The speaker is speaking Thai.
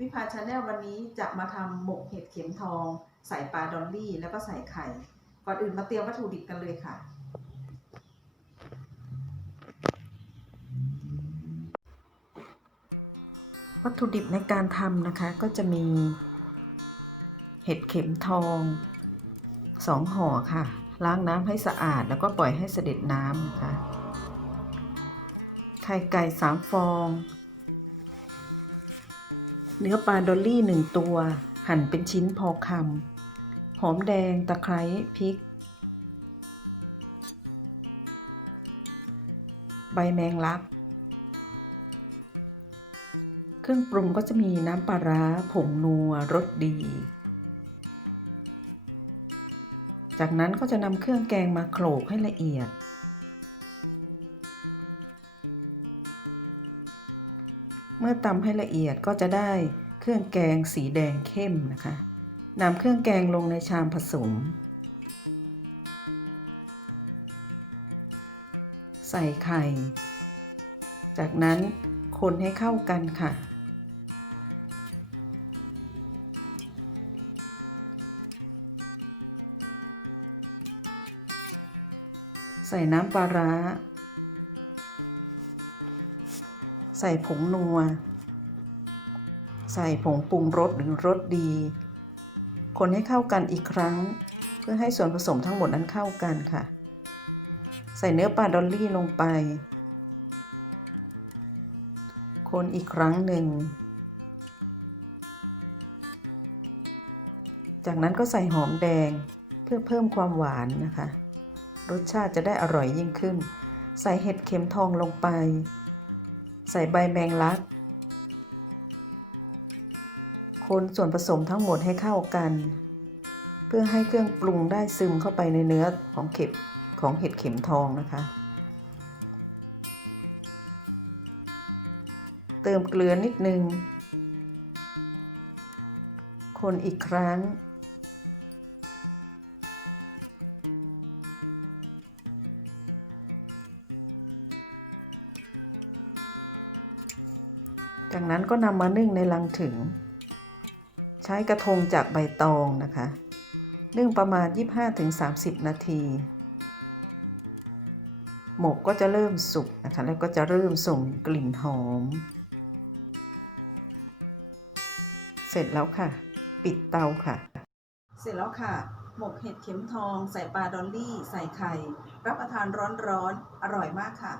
วิภาชาแนลวันนี้จะมาทำหมกเห็ดเข็มทอง ใส่ปลาดอลลี่ แล้วก็ใส่ไข่ ก่อนอื่นมาเตรียมวัตถุดิบกันเลยค่ะ วัตถุดิบในการทำนะคะก็จะมี เห็ดเข็มทองสองห่อค่ะ ล้างน้ำให้สะอาดแล้วก็ปล่อยให้เสด็จน้ำนะคะไข่ไก่สามฟอง เนื้อปลาดอลลี่หนึ่งตัว หั่นเป็นชิ้นพอคำหอมแดงตะไคร้พริก ใบแมงลัก เครื่องปรุงก็จะมีน้ำปลาร้าผงนัวรสดี จากนั้นก็จะนำเครื่องแกงมาโขลกให้ละเอียด มื่อตำให้ละเอียดก็จะได้เครื่องแกงสีแดงเข้มนะคะนำเครื่องแกงลงในชามผสม ใส่ไข่ จากนั้นคนให้เข้ากันค่ะ ใส่น้ำปลาร้า ใส่ผงนัว ใส่ผงปรุงรสหรือรสดี คนให้เข้ากันอีกครั้ง เพื่อให้ส่วนผสมทั้งหมดนั้นเข้ากันค่ะ ใส่เนื้อปลาดอลลี่ลงไป คนอีกครั้งหนึ่ง จากนั้นก็ใส่หอมแดงเพื่อเพิ่มความหวานนะคะ รสชาติจะได้อร่อยยิ่งขึ้น ใส่เห็ดเข็มทองลงไป ใส่ใบแมงลัก คนส่วนผสมทั้งหมดให้เข้ากัน เพื่อให้เครื่องปรุงได้ซึมเข้าไปในเนื้อของเข็มของเห็ดเข็มทองนะคะ เติมเกลือนิดนึง คนอีกครั้ง นั้นก็นำมานึ่งในลังถึง ใช้กระทงจากใบตองนะคะ นึ่งประมาณ 25-30 นาที หมกก็จะเริ่มสุกนะคะ แล้วก็จะเริ่มส่งกลิ่นหอม เสร็จแล้วค่ะ ปิดเตาค่ะ เสร็จแล้วค่ะหมกเห็ดเข็มทอง ใส่ปลาดอลลี่ ใส่ไข่ รับประทานร้อนๆอร่อยมากค่ะ